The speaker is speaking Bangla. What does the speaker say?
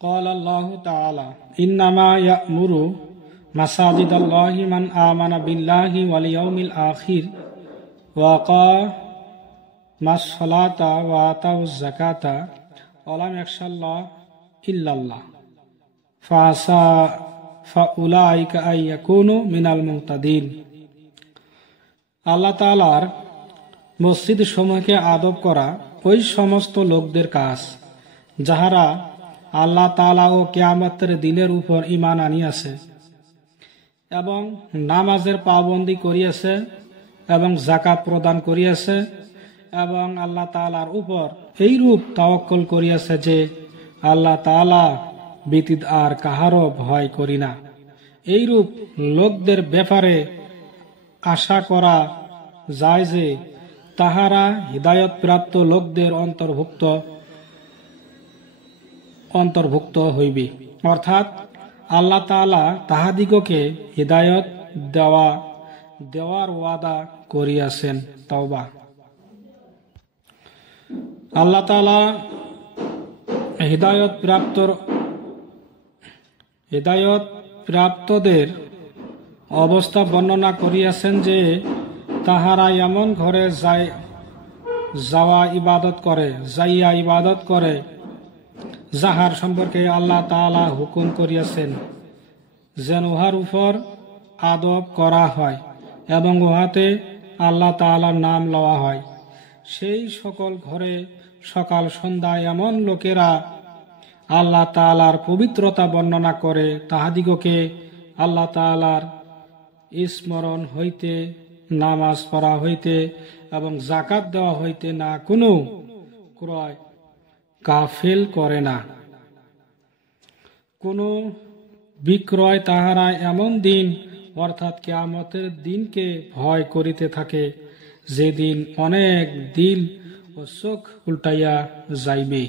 قال الله تعالى إنما يأمر مساجد الله من آمن بالله واليوم الآخر وأقام الصلاة وآتى الزكاة ولم يخش الله إلا الله فعسى فأولئك أن يكونوا من المهتدين। আল্লাহ তাআলার মসজিদ সমূহকে আদব করা ওই সমস্ত লোকদের কাজ যাহারা আল্লাহ তাআলা ও কিয়ামতের দিনের উপর ঈমান আনিয়াছে এবং নামাজের পাবন্দী করিয়াছে এবং যাকাত প্রদান করিয়াছে এবং আল্লাহ তাআলার উপর এইরূপ তাওয়াক্কুল করিয়াছে যে আল্লাহ তাআলা ব্যতীত আর কাহারও ভয় করি না। এইরূপ লোকদের ব্যাপারে আশা করা যায় যে তাহারা হিদায়ত প্রাপ্ত লোকদের অন্তর্ভুক্ত হইবে, অর্থাৎ আল্লাহ তাআলা তাহাদিগকে হিদায়ত দেওয়ার ওয়াদা করিয়াছেন। তাওবা। আল্লাহ তাআলা হিদায়ত প্রাপ্তদের অবস্থা বর্ণনা করিয়াছেন যে তাহারা এমন ঘরে যাইয়া ইবাদত করে যাহার সম্পর্কে আল্লাহ তাআলা হুকুম করিয়াছেন যেন উহার উপর আদব করা হয় এবং উহাতে আল্লাহ তাআলার নাম লওয়া হয়। সেই সকল ঘরে সকাল সন্ধ্যা এমন লোকেরা আল্লাহ তাআলার পবিত্রতা বর্ণনা করে তাহাদিগকে আল্লাহ তাআলার স্মরণ হইতে, নামাজ পড়া হইতে এবং যাকাত দেওয়া হইতে না কোনো ক্রয় গাফিল করে না। কোনো বিক্রয় তাহারা এমন দিন অর্থাৎ কিয়ামতের দিনকে ভয় করিতে থাকে যেদিন অনেক দিল ও চোখ উল্টাইয়া যাইবে।